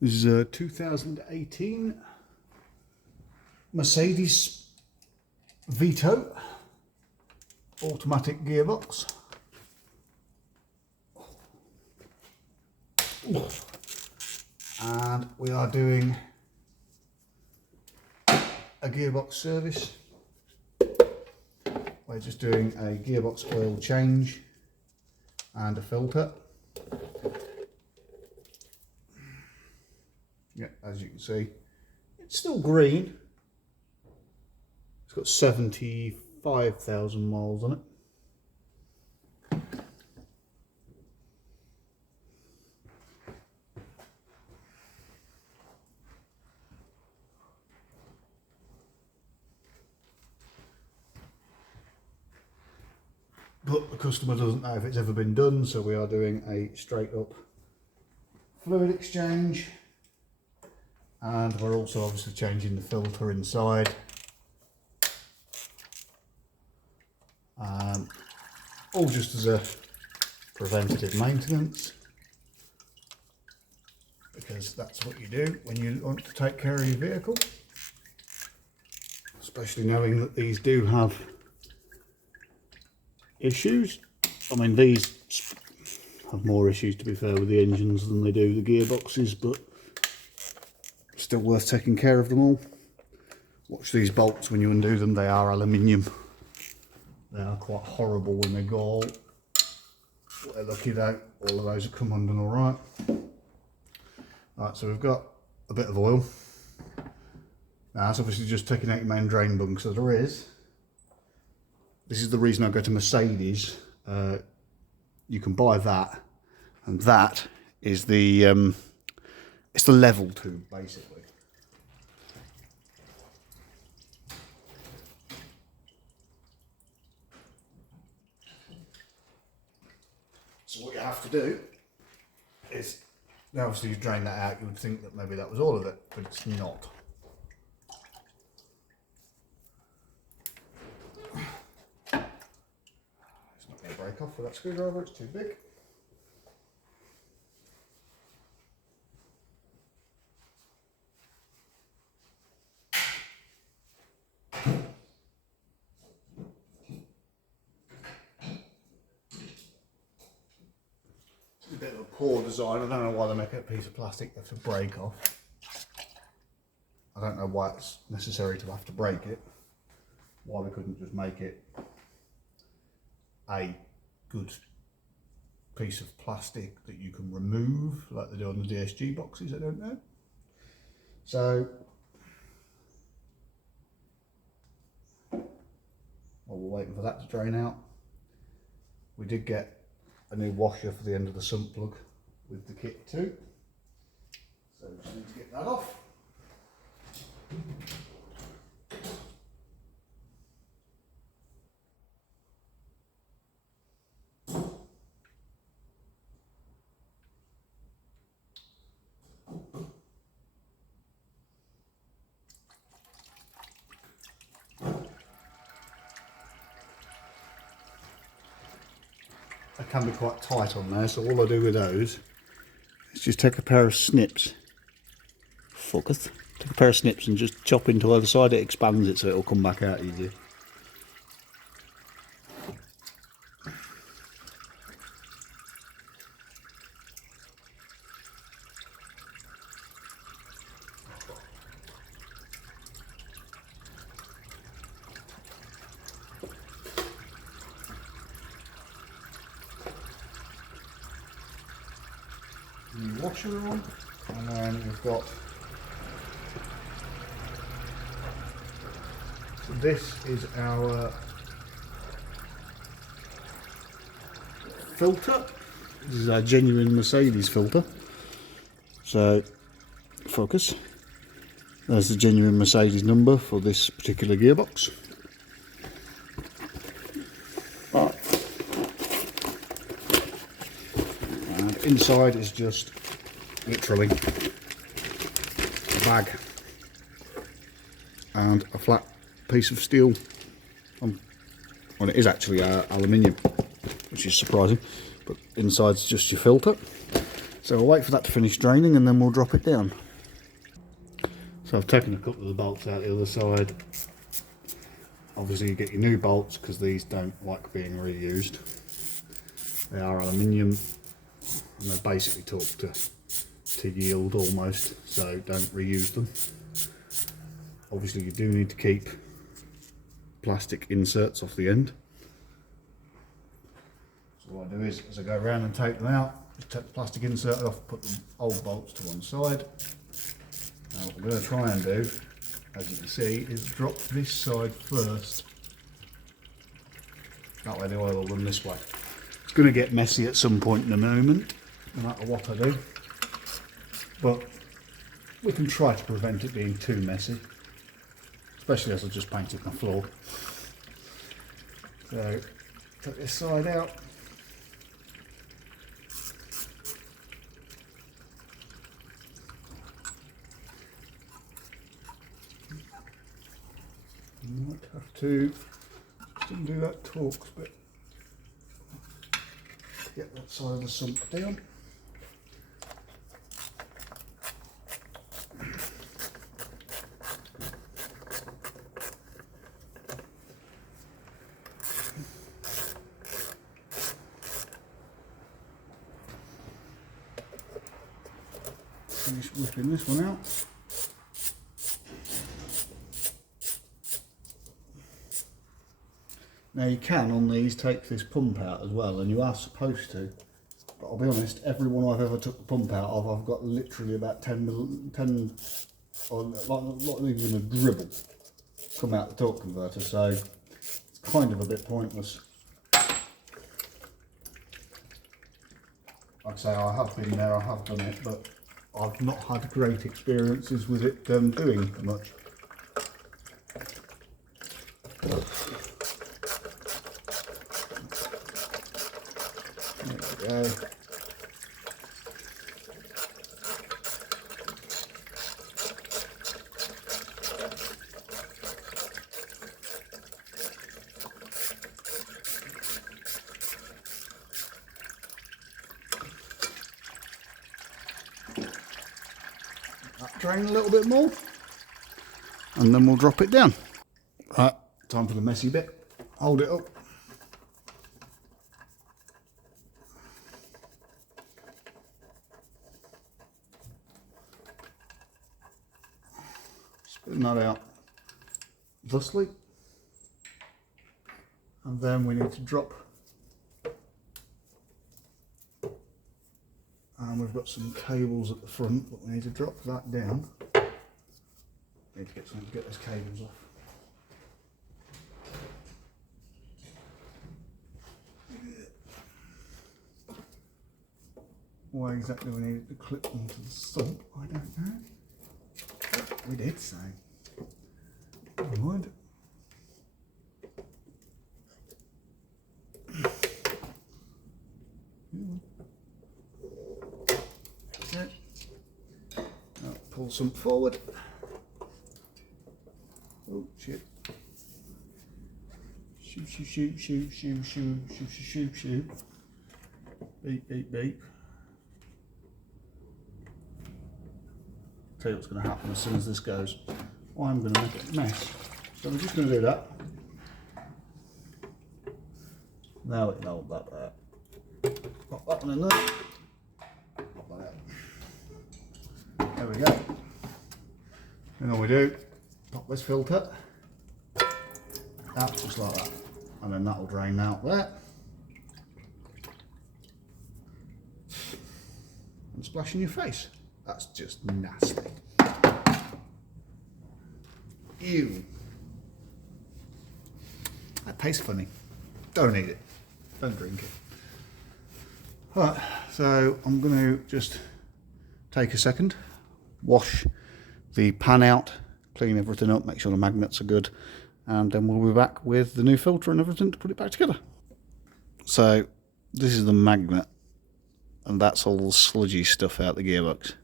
This is a 2018 Mercedes Vito automatic gearbox. And we are doing a gearbox service. We're just doing a gearbox oil change and a filter. Yeah, as you can see, it's still green. It's got 75,000 miles on it. But the customer doesn't know if it's ever been done, so we are doing a straight up fluid exchange. And we're also obviously changing the filter inside. All just as a preventative maintenance, because that's what you do when you want to take care of your vehicle, especially knowing that these do have issues. I mean, these have more issues, to be fair, with the engines than they do the gearboxes, but still worth taking care of them all. Watch these bolts when you undo them, they are aluminium. They are quite horrible when they go all. We're lucky though, all of those have come undone all right. Right, so we've got a bit of oil. Now that's obviously just taking out your main drain bung, so there is. This is the reason I go to Mercedes. You can buy that, and that is the it's the level tube basically. So what you have to do is, now obviously you drain that out, you would think that maybe that was all of it, but it's not. It's not going to break off with that screwdriver, it's too big. A bit of a poor design. I don't know why they make it a piece of plastic you have to break off. I don't know why it's necessary to have to break it. Why we couldn't just make it a good piece of plastic that you can remove like they do on the DSG boxes, I don't know. So while we're waiting for that to drain out, we did get a new washer for the end of the sump plug with the kit too. So we just need to get that off. They can be quite tight on there, so all I do with those is just take a pair of snips, focus, take a pair of snips and just chop into either side. It expands it so it'll come back out easier. New washer on, and then we've got, so this is our filter. This is our genuine Mercedes filter. So focus, there's the genuine Mercedes number for this particular gearbox. And inside is just literally a bag and a flat piece of steel. Well, it is actually aluminium, which is surprising, but inside's just your filter. So we'll wait for that to finish draining and then we'll drop it down. So I've taken a couple of the bolts out the other side. Obviously you get your new bolts because these don't like being reused. They are aluminium and they're basically taught to yield almost, so don't reuse them. Obviously you do need to keep plastic inserts off the end. So what I do is, as I go around and take them out, just take the plastic insert off, put the old bolts to one side. Now what we're going to try and do, as you can see, is drop this side first. That way the oil will run this way. It's going to get messy at some point in a moment, no matter what I do. But we can try to prevent it being too messy, especially as I just painted my floor. So, take this side out. You might have to just undo that Torx bit to get that side of the sump down. Finish whipping this one out. Now you can on these take this pump out as well, and you are supposed to, but I'll be honest, every one I've ever took the pump out of, I've got literally about 10 or not even a dribble come out the torque converter, so it's kind of a bit pointless. Like I say, I have been there, I have done it, but I've not had great experiences with it doing much. There we go. Drain a little bit more and then we'll drop it down. Right, time for the messy bit. Hold it up. Spin that out thusly, and then we need to drop, and we've got some cables at the front, but we need to drop that down. Need to get something to get those cables off. Why exactly we needed to clip onto the stump, I don't know. We did so. Never mind. Okay. Now pull some forward. Oh shit. Shoot, shoot, shoot, shoot, shoot, shoot, shoot, shoot, shoot. Beep, beep, beep. Tell you what's going to happen as soon as this goes. I'm going to make it a mess. So we're just going to do that. Now we can hold that there. Pop that one in there. Pop that out. There we go. And all we do, pop this filter out just like that. And then that will drain out there. And splash in your face. That's just nasty. Ew. That tastes funny. Don't eat it. Don't drink it. Alright, so I'm going to just take a second, wash the pan out, clean everything up, make sure the magnets are good, and then we'll be back with the new filter and everything to put it back together. So this is the magnet, and that's all the sludgy stuff out the gearbox.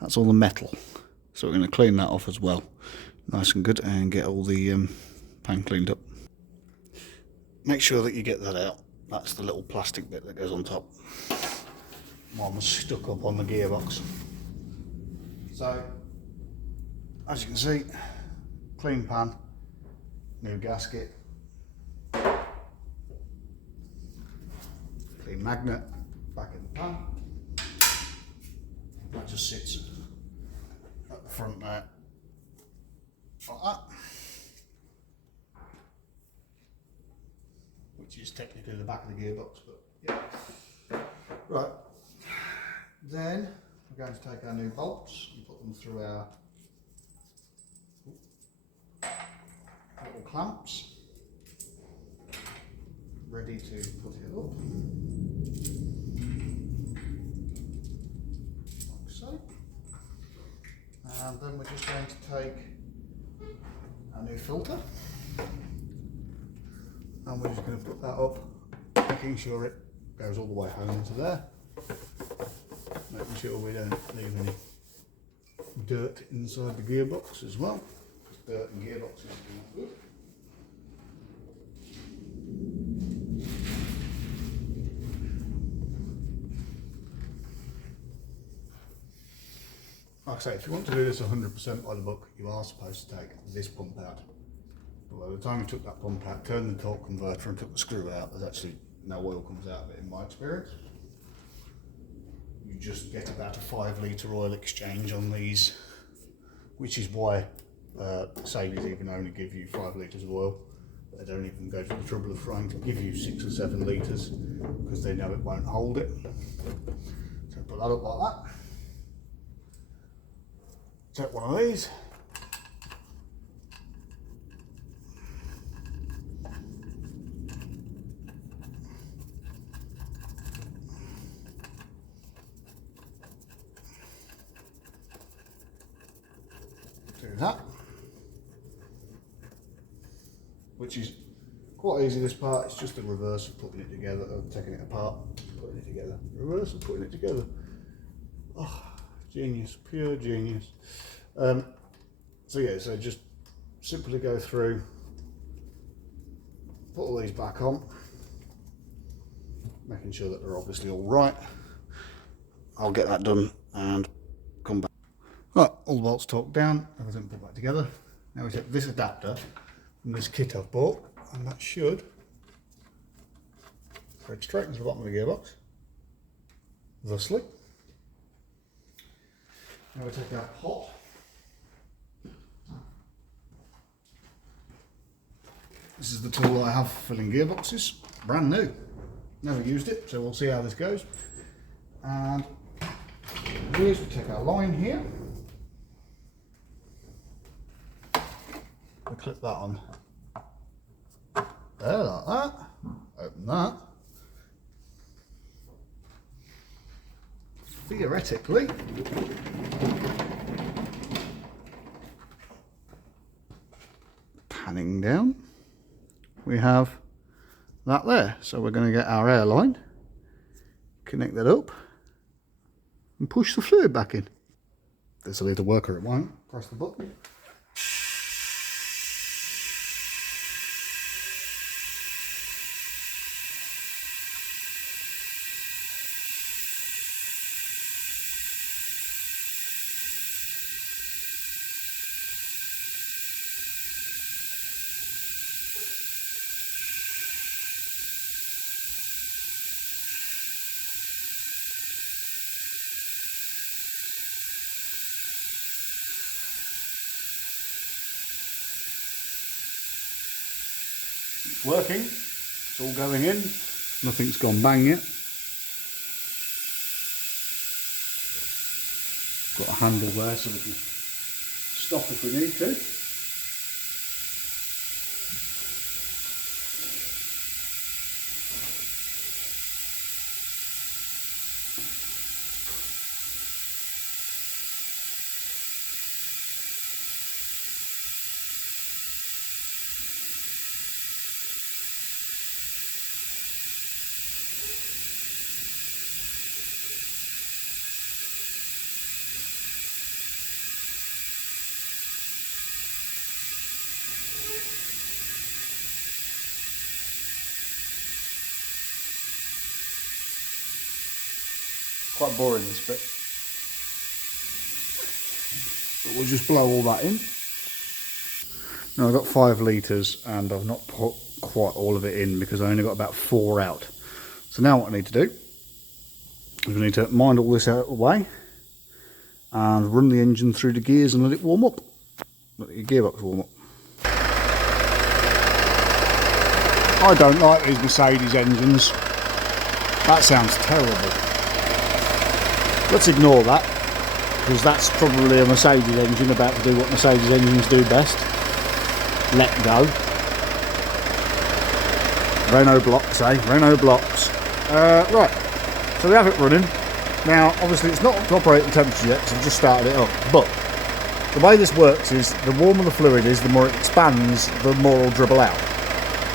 That's all the metal. So we're going to clean that off as well, nice and good, and get all the pan cleaned up. Make sure that you get that out. That's the little plastic bit that goes on top. one was stuck up on the gearbox. So, as you can see, clean pan, new gasket, clean magnet, back in the pan. That just sits at the front there, like that. Which is technically the back of the gearbox, but yeah. Right, then we're going to take our new bolts and put them through our little clamps, ready to put it up, like so. And then we're just going to take our new filter, and we're just going to put that up, making sure it goes all the way home into there, making sure we don't leave any dirt inside the gearbox as well, because dirt and gearboxes are not good. Like I say, if you want to do this 100% by the book, you are supposed to take this pump out. But by the time you took that pump out, turned the torque converter and took the screw out, there's actually no oil comes out of it in my experience. You just get about a 5 litre oil exchange on these, which is why Mercedes even only give you 5 litres of oil. They don't even go to the trouble of trying to give you 6 or 7 litres because they know it won't hold it. So put that up like that. Take one of these. Do that. Which is quite easy, this part. It's just the reverse of putting it together, or taking it apart, putting it together. Reverse of putting it together. Oh, genius, pure genius. So yeah, so just simply go through, put all these back on, making sure that they're obviously all right. I'll get that done and come back. Right, all the bolts torqued down, everything put back together. Now we take this adapter from this kit I've bought, and that should thread straight into the bottom of the gearbox, thusly. Now we take our pot. This is the tool I have for filling gearboxes, brand new. Never used it, so we'll see how this goes. And here's, we take our line here. We clip that on there like that. Open that. Theoretically, panning down, we have that there. So we're going to get our air line, connect that up, and push the fluid back in. This will either work or it won't. Press the button. It's working, it's all going in, nothing's gone bang yet. Got a handle there so we can stop if we need to. quite boring, this bit. But we'll just blow all that in. Now I've got 5 litres and I've not put quite all of it in because I only got about 4 out. So now what I need to do is we need to mind all this out of the way and run the engine through the gears and let it warm up. Let the gearbox warm up. I don't like these Mercedes engines. That sounds terrible. Let's ignore that, because that's probably a Mercedes engine about to do what Mercedes engines do best. Let go. Renault blocks, eh? Renault blocks. Right, so we have it running. Now, obviously it's not up to operating temperature yet, because I've just started it up. But the way this works is, the warmer the fluid is, the more it expands, the more it'll dribble out.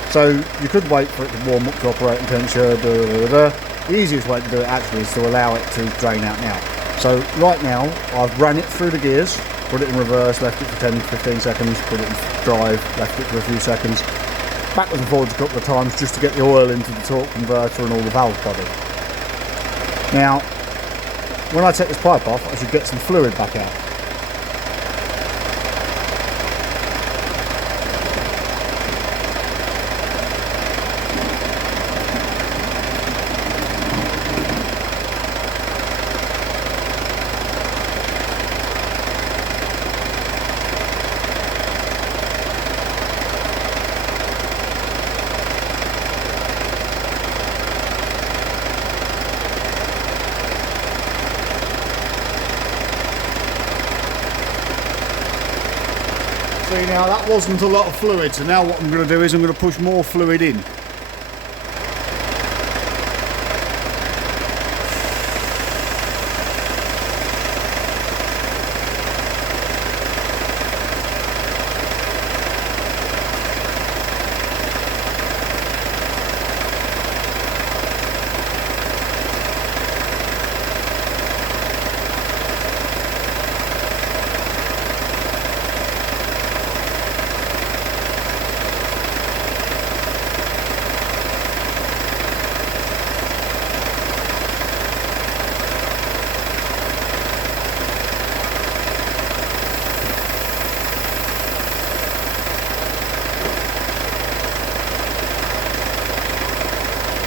So you could wait for it to warm up to operating temperature. The easiest way to do it actually is to allow it to drain out now. So right now I've ran it through the gears, put it in reverse, left it for 10-15 seconds, put it in drive, left it for a few seconds, backwards and forwards a couple of times just to get the oil into the torque converter and all the valve body. Now when I take this pipe off, I should get some fluid back out. See, now that wasn't a lot of fluid, so now what I'm going to do is I'm going to push more fluid in.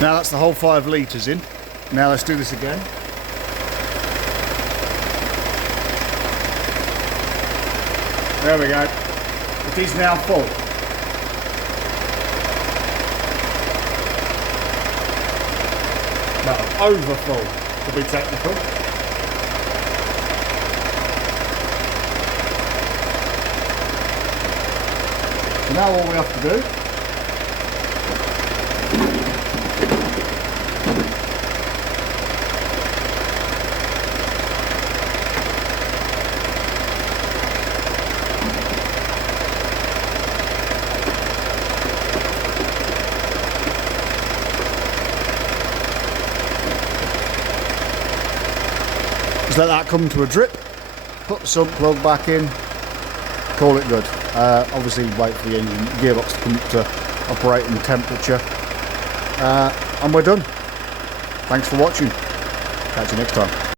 Now that's the whole 5 litres in. Now let's do this again. There we go. It is now full. No, over full, to be technical. So now all we have to do is let that come to a drip, put the sump plug back in, call it good. Obviously wait for the engine gearbox to come up to operating temperature, and we're done. Thanks for watching. Catch you next time.